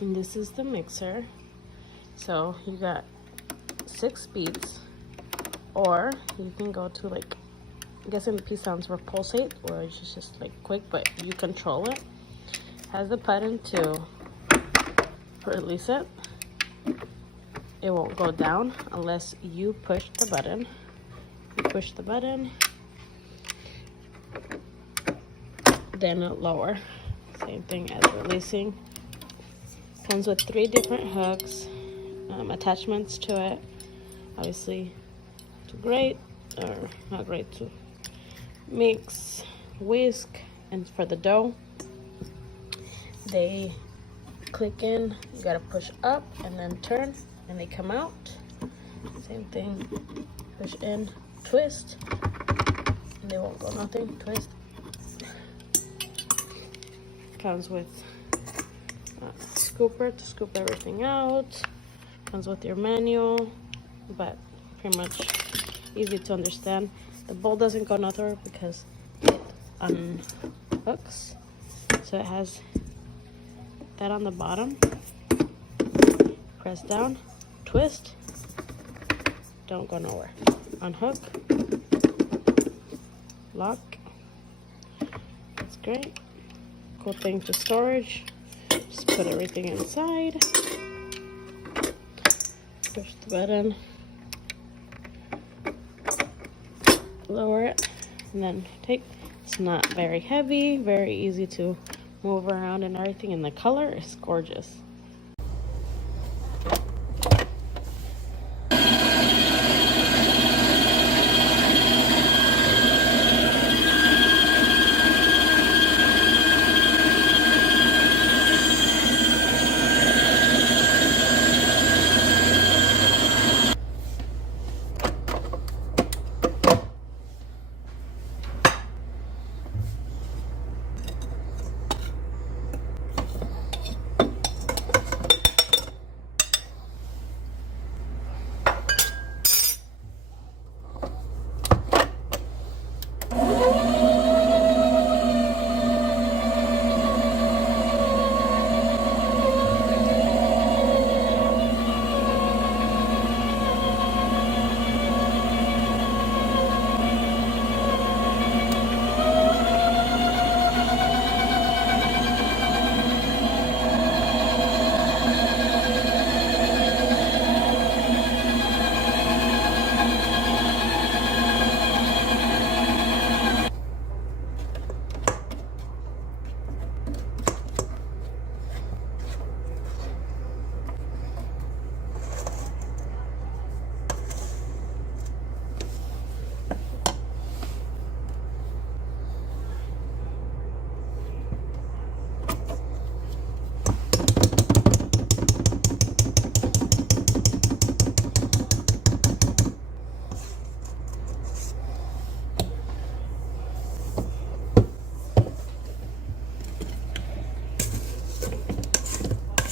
And this is the mixer. So you got 6 speeds, or you can go to like, I'm guessing the P sounds for pulsate, or it's just like quick, but you control it. Has the button to release it. It won't go down unless you push the button. You push the button, then it'll lower. Same thing as releasing. Comes with 3 different hooks, attachments to it. Obviously, to grate, or not grate, to mix, whisk, and for the dough, they click in. You gotta push up and then turn, and they come out. Same thing, push in, twist, and they won't go nothing, twist. Comes with scooper to scoop everything out. Comes with your manual, but pretty much easy to understand. The bowl doesn't go nowhere because it unhooks. So it has that on the bottom. Press down, twist, don't go nowhere. Unhook, lock. That's great. Cool thing for storage. Just put everything inside. Push the button. Lower it. And then take. It's not very heavy. Very easy to move around and everything. And the color is gorgeous.